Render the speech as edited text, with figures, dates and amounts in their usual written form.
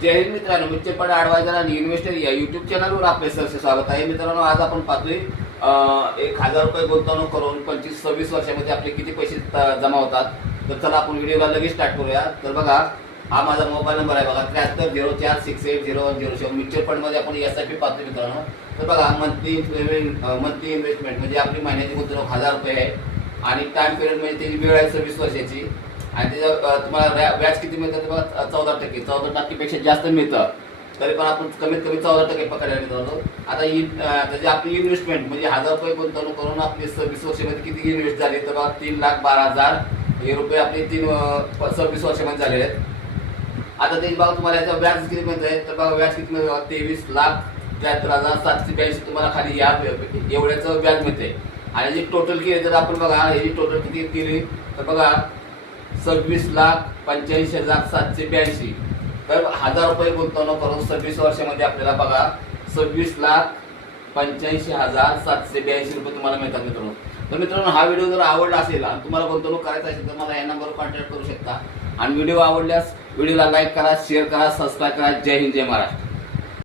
जय हिंद मित्रांनो, mutual fund adviser आणि investor या युट्यूब चॅनलवर आपले सहर्ष स्वागत आहे. मित्रांनो, आज आपण पाहतोय 1000 रुपये गुंतवणूक करून 25-26 वर्षामध्ये आपले किती पैसे जमा होतात. तर चला आपण व्हिडिओला लगेच स्टार्ट करूया. तर बघा, हा माझा मोबाईल नंबर आहे बघा, 7304688007. म्युच्युअल फंडमध्ये आपण SIP पाहतोय मित्रांनो. तर बघा, मंथली इन्व्हेस्टमेंट म्हणजे आपली महिन्याची गुंतवणूक 1000 रुपये आहे आणि टाइम पिरियड म्हणजे त्याची वेळ आहे 26 वर्षाची. आणि त्याच्या तुम्हाला व्याज किती मिळतं ते बघा, 14%. 14%पेक्षा जास्त मिळतं, तरी पण आपण कमीत कमी 14% पकडायला मिळतो. आता त्याची आपली इन्व्हेस्टमेंट म्हणजे 1000 रुपये गुंतवणूक करून आपली 26 वर्षामध्ये किती इन्व्हेस्ट झाली तर बघा, 3,12,000 हे रुपये आपले 26 वर्षामध्ये झालेले आहेत. आता ते बघा, तुम्हाला याचं व्याज किती मिळतंय तर बघा, व्याज किती मिळतं, 23,73,782 तुम्हाला खाली या एवढ्याचं व्याज मिळते. आणि जी टोटल केली तर आपण बघा, ही टोटल किती केली तर बघा, 26,85,782. तर 1000 रुपये गुंतवणूक करून 26 वर्षामध्ये आपल्याला बघा 26,85,782 रुपये तुम्हाला मिळतात मित्रांनो. तर मित्रांनो, हा व्हिडिओ जर आवडला असेल आणि तुम्हाला गुंतवणूक करायचं असेल तर मला या नंबरवर कॉन्टॅक्ट करू शकता. आणि व्हिडिओ आवडल्यास व्हिडिओला लाईक करा, शेअर करा, सबस्क्राईब करा. जय हिंद, जय महाराष्ट्र.